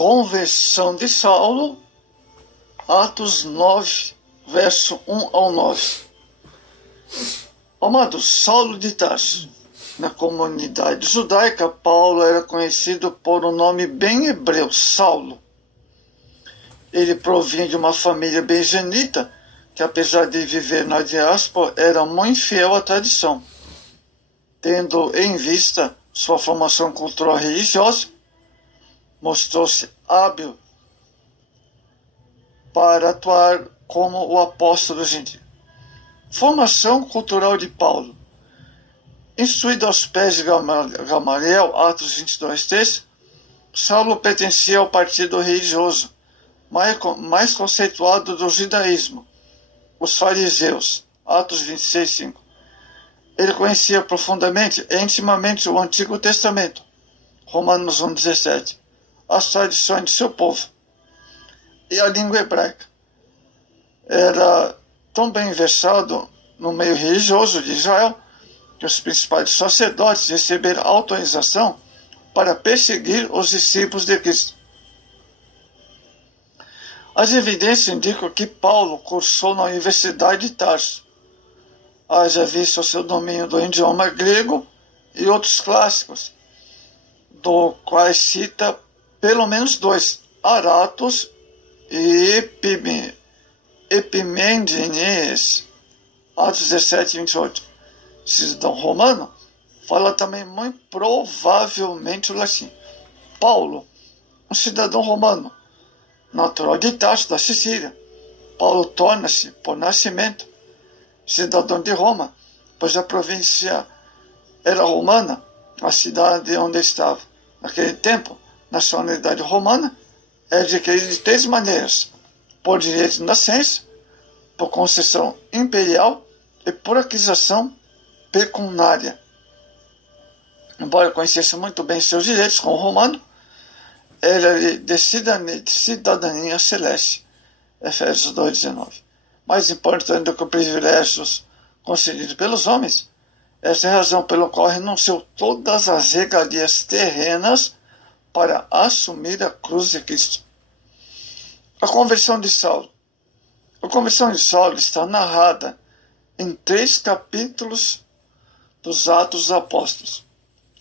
Conversão de Saulo, Atos 9, verso 1 ao 9. Amado, Saulo de Tarso. Na comunidade judaica, Paulo era conhecido por um nome bem hebreu, Saulo. Ele provinha de uma família benjanita, que apesar de viver na diáspora, era muito fiel à tradição. Tendo em vista sua formação cultural religiosa, mostrou-se hábil para atuar como o apóstolo gentil. Formação cultural de Paulo. Instruído aos pés de Gamaliel, Atos 22, 3, Saulo pertencia ao partido religioso mais conceituado do judaísmo, os fariseus, Atos 26, 5. Ele conhecia profundamente e intimamente o Antigo Testamento, Romanos 1, 17, as tradições de seu povo e a língua hebraica. Era tão bem versado no meio religioso de Israel que os principais sacerdotes receberam autorização para perseguir os discípulos de Cristo. As evidências indicam que Paulo cursou na Universidade de Tarso, haja visto o seu domínio do idioma grego e outros clássicos, do quais cita pelo menos dois, Aratos e Epimênides, Atos 17, 28. Cidadão romano, fala também muito provavelmente o latim. Paulo, um cidadão romano, natural de Tarso, da Sicília. Paulo torna-se, por nascimento, cidadão de Roma, pois a província era romana, a cidade onde estava. Naquele tempo, nacionalidade romana é adquirida de três maneiras: por direito de nascença, por concessão imperial e por aquisição pecuniária. Embora conhecesse muito bem seus direitos como romano, ele era de cidadania celeste, Efésios 2,19. Mais importante do que os privilégios concedidos pelos homens, essa é a razão pela qual renunciou todas as regalias terrenas para assumir a cruz de Cristo. A conversão de Saulo. A conversão de Saulo está narrada em 3 capítulos dos Atos dos Apóstolos.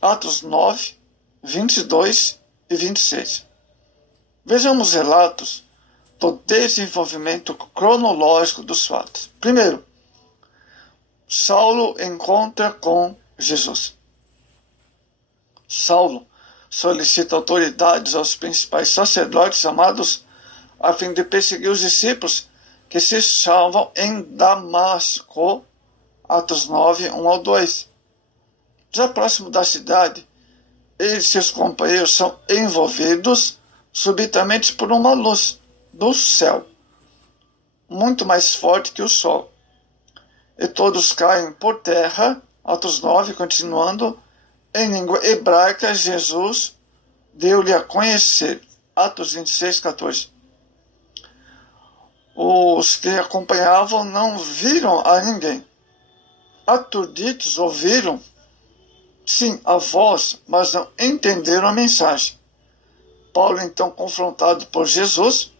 Atos 9, 22 e 26. Vejamos os relatos do desenvolvimento cronológico dos fatos. Primeiro, Saulo encontra com Jesus. Saulo solicita autoridades aos principais sacerdotes amados a fim de perseguir os discípulos que se salvam em Damasco, Atos 9, 1 ao 2. Já próximo da cidade, ele e seus companheiros são envolvidos subitamente por uma luz do céu, muito mais forte que o sol. E todos caem por terra, Atos 9, continuando, em língua hebraica, Jesus deu-lhe a conhecer, Atos 26, 14. Os que acompanhavam não viram a ninguém. Aturdidos ouviram, sim, a voz, mas não entenderam a mensagem. Paulo, então, confrontado por Jesus,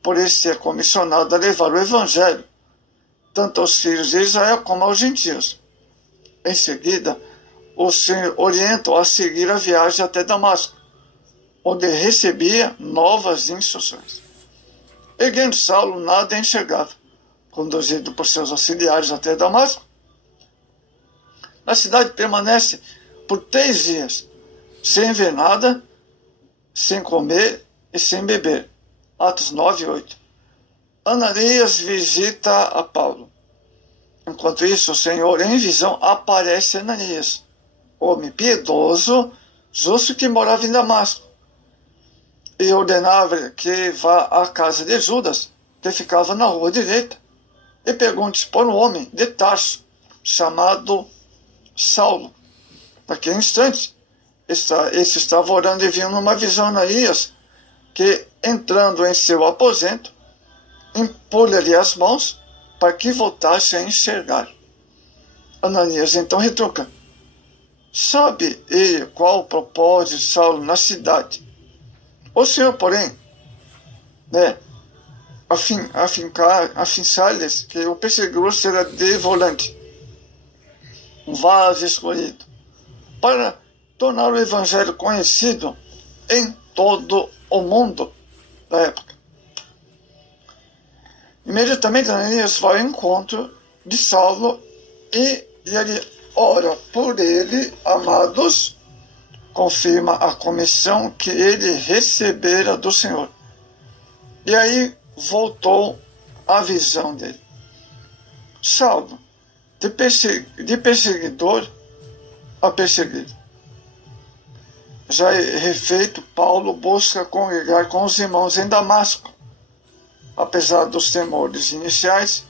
por ele ser comissionado a levar o evangelho, tanto aos filhos de Israel como aos gentios. Em seguida, o Senhor orienta a seguir a viagem até Damasco, onde recebia novas instruções. Erguendo Saulo, nada enxergava. Conduzido por seus auxiliares até Damasco, na cidade permanece por 3 dias, sem ver nada, sem comer e sem beber. Atos 9, 8. Ananias visita a Paulo. Enquanto isso, o Senhor, em visão, aparece a Ananias, homem piedoso, justo, que morava em Damasco, e ordenava que vá à casa de Judas, que ficava na rua direita, e pergunte por um homem de Tarso, chamado Saulo. Naquele instante, esse estava orando e viu numa visão Ananias, que, entrando em seu aposento, impulha-lhe as mãos para que voltasse a enxergar. Ananias então retruca: sabe ele qual o propósito de Saulo na cidade? O Senhor, porém, né, afincalha-lhes que o perseguidor será de volante, um vaso escolhido, para tornar o Evangelho conhecido em todo o mundo da época. Imediatamente Ananias vai ao encontro de Saulo e ele ora por ele, amados, confirma a comissão que ele recebera do Senhor. E aí voltou a visão dele. Saulo, de perseguidor a perseguido. Já refeito, Paulo busca congregar com os irmãos em Damasco. Apesar dos temores iniciais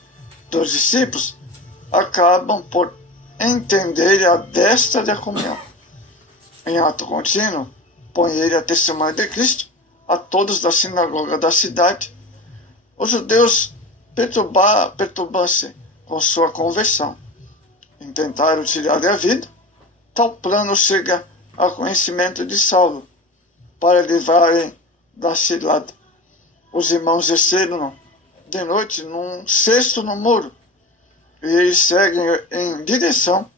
dos discípulos, acabam por entender a destra da comunhão. Em ato contínuo, põe ele a testemunha de Cristo a todos da sinagoga da cidade. Os judeus perturbam-se com sua conversão. Intentaram tirar-lhe a vida. Tal plano chega ao conhecimento de Saulo, para levarem da cilada. Os irmãos desceram de noite num cesto no muro, e eles seguem em direção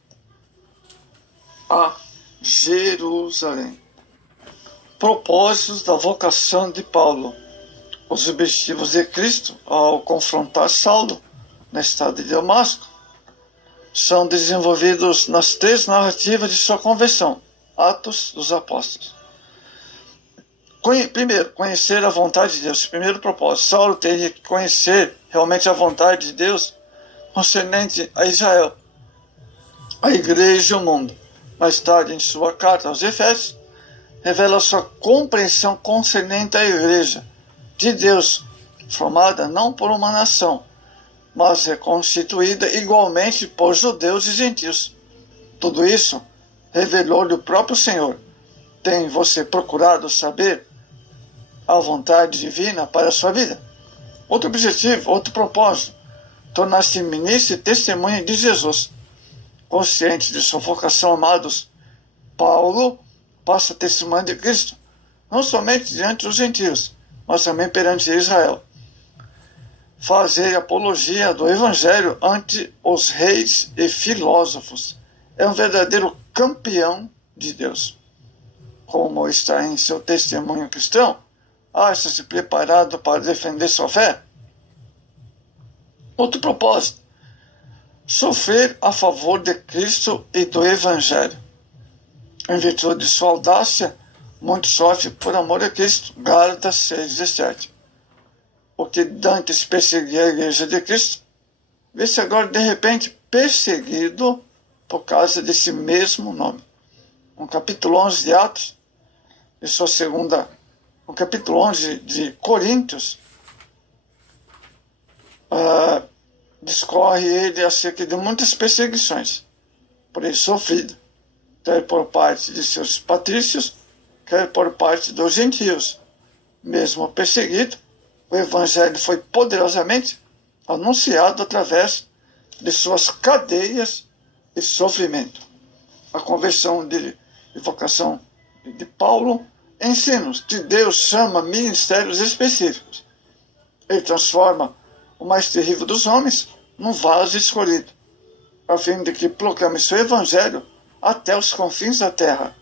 a Jerusalém. Propósitos da vocação de Paulo. Os objetivos de Cristo ao confrontar Saulo na estrada de Damasco são desenvolvidos nas 3 narrativas de sua conversão. Atos dos Apóstolos. Primeiro, conhecer a vontade de Deus. Primeiro propósito. Saulo teria que conhecer realmente a vontade de Deus concernente a Israel, a igreja e o mundo. Mais tarde, em sua carta aos Efésios, revela sua compreensão concernente à igreja de Deus, formada não por uma nação, mas reconstituída igualmente por judeus e gentios. Tudo isso revelou-lhe o próprio Senhor. Tem você procurado saber a vontade divina para a sua vida? Outro objetivo, outro propósito, tornar-se ministro e testemunha de Jesus. Consciente de sua vocação, amados, Paulo passa testemunho de Cristo, não somente diante dos gentios, mas também perante Israel. Fazer apologia do Evangelho ante os reis e filósofos. É um verdadeiro campeão de Deus. Como está em seu testemunho cristão, acha-se preparado para defender sua fé? Outro propósito, sofrer a favor de Cristo e do Evangelho. Em virtude de sua audácia, muito sofre por amor a Cristo. Gálatas 6,17. O que dantes perseguia a igreja de Cristo, vê-se agora de repente perseguido por causa desse mesmo nome. No capítulo 11 de Atos, e sua segunda, no capítulo 11 de Coríntios, discorre ele acerca de muitas perseguições, por ele sofrido, quer por parte de seus patrícios, quer por parte dos gentios. Mesmo perseguido, o Evangelho foi poderosamente anunciado através de suas cadeias e sofrimento. A conversão de vocação de Paulo, ensinos que Deus chama ministérios específicos. Ele transforma o mais terrível dos homens num vaso escolhido, a fim de que proclame seu Evangelho até os confins da terra.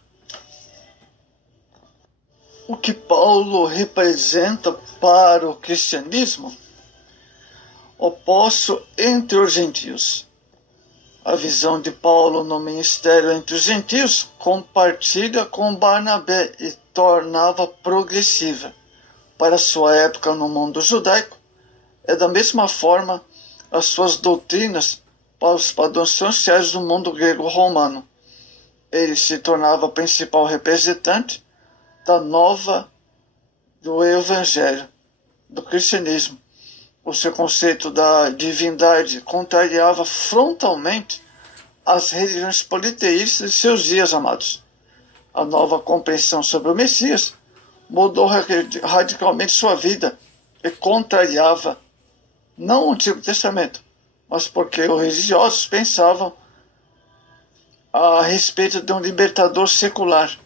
O que Paulo representa para o cristianismo? Oposto entre os gentios. A visão de Paulo no ministério entre os gentios compartilha com Barnabé e tornava progressiva. Para sua época no mundo judaico, é da mesma forma as suas doutrinas para os padrões sociais do mundo grego-romano. Ele se tornava o principal representante do Evangelho, do cristianismo. O seu conceito da divindade contrariava frontalmente as religiões politeístas de seus dias, amados. A nova compreensão sobre o Messias mudou radicalmente sua vida e contrariava não o Antigo Testamento, mas porque os religiosos pensavam a respeito de um libertador secular.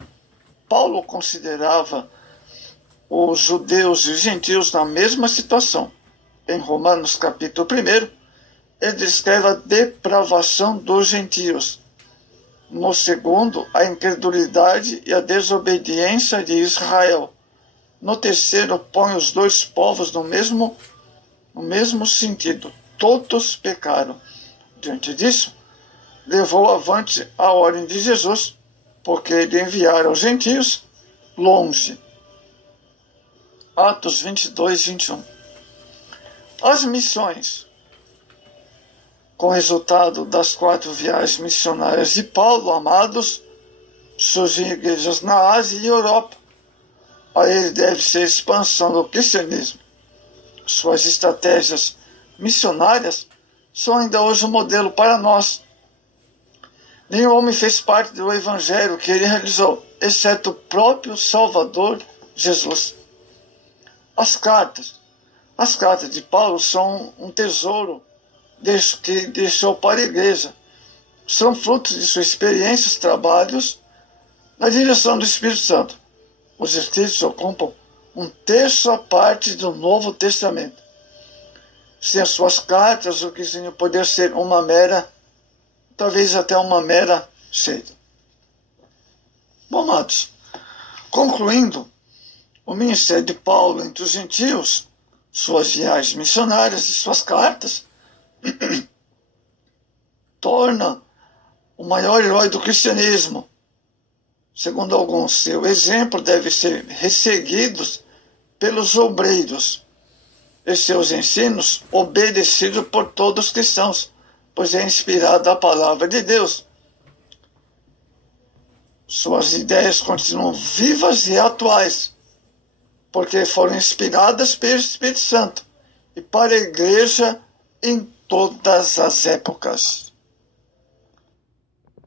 Paulo considerava os judeus e os gentios na mesma situação. Em Romanos capítulo 1, ele descreve a depravação dos gentios. No segundo, a incredulidade e a desobediência de Israel. No terceiro, põe os dois povos no mesmo sentido. Todos pecaram. Diante disso, levou avante a ordem de Jesus, porque ele enviara os gentios longe. Atos 22, 21. As missões, com resultado das 4 viagens missionárias de Paulo, amados, surgem igrejas na Ásia e Europa. A ele deve-se a expansão do cristianismo. Suas estratégias missionárias são ainda hoje um modelo para nós. Nenhum homem fez parte do evangelho que ele realizou, exceto o próprio Salvador Jesus. As cartas de Paulo são um tesouro que deixou para a igreja. São frutos de suas experiências, trabalhos na direção do Espírito Santo. Os escritos ocupam 1/3 a parte do Novo Testamento. Sem as suas cartas, o cristianismo poderia ser talvez até uma mera seita. Bom, amados, concluindo, o ministério de Paulo entre os gentios, suas viagens missionárias e suas cartas, torna o maior herói do cristianismo. Segundo alguns, seu exemplo deve ser resseguido pelos obreiros e seus ensinos obedecidos por todos os cristãos, pois é inspirada a palavra de Deus. Suas ideias continuam vivas e atuais, porque foram inspiradas pelo Espírito Santo e para a igreja em todas as épocas.